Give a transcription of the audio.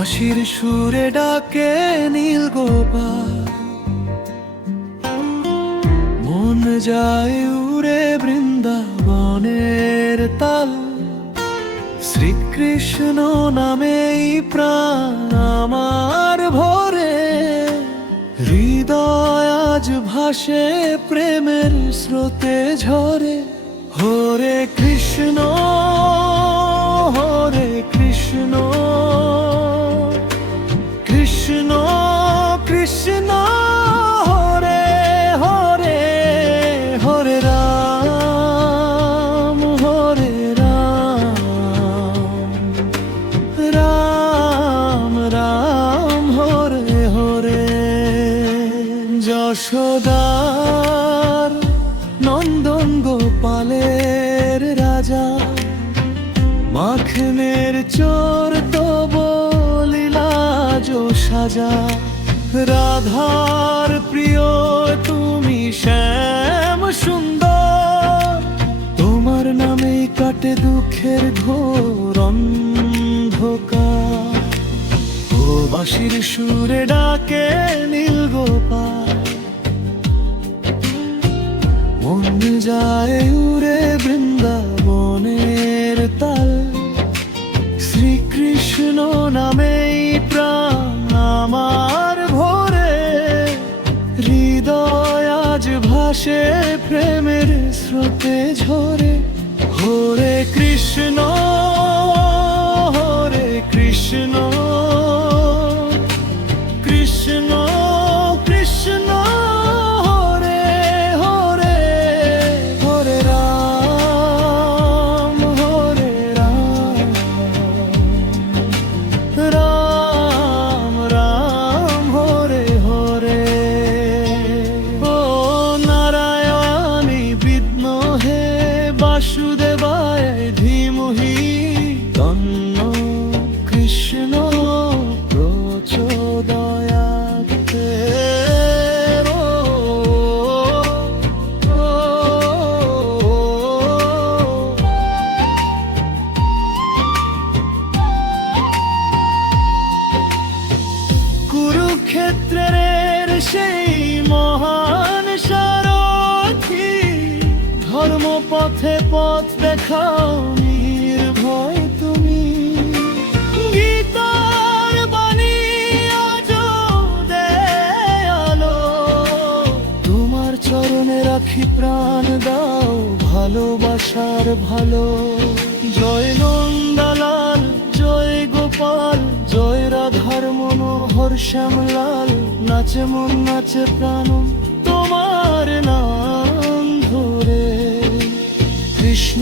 বাঁশির সুরে ডাকে নীল গোপাল। মন যায় উড়ে বৃন্দাবনের তাল। শ্রীকৃষ্ণ নামেই প্রাণ আমার ভরে। হৃদয় আজ ভাসে প্রেমের স্রোতে ঝরে। হরে কৃষ্ণ যশোদার নন্দন গোপালের রাজা। মাখনের চোর তো বলিলা যো সাজা। রাধার প্রিয়, তুমি শ্যাম সুন্দর। তোমার নামেই কাটে দুঃখের ঘোর অন্ধকার। বাঁশির সুরে ডাকে নীল গোপাল। মন যায় উড়ে বৃন্দাবনের তাল। শ্রীকৃষ্ণ নামেই প্রাণ আমার ভরে। হৃদয় আজ ভাসে প্রেমের স্রোতে ঝরে। হরে কৃষ্ণ হরে কৃষ্ণ। কুরুক্ষেত্রের সেই মহান সারথি, ধর্মপথে পথ দেখাও নির্ভয় তুমি। গীতার বাণী আজ দেয়ালো তোমার চরণে রাখি প্রাণ দাও ভালোবাসার ভালো। জয় মনোহর শ্যামলাল নাচে মন নাচে প্রাণ তোমার নাম ধরে। কৃষ্ণ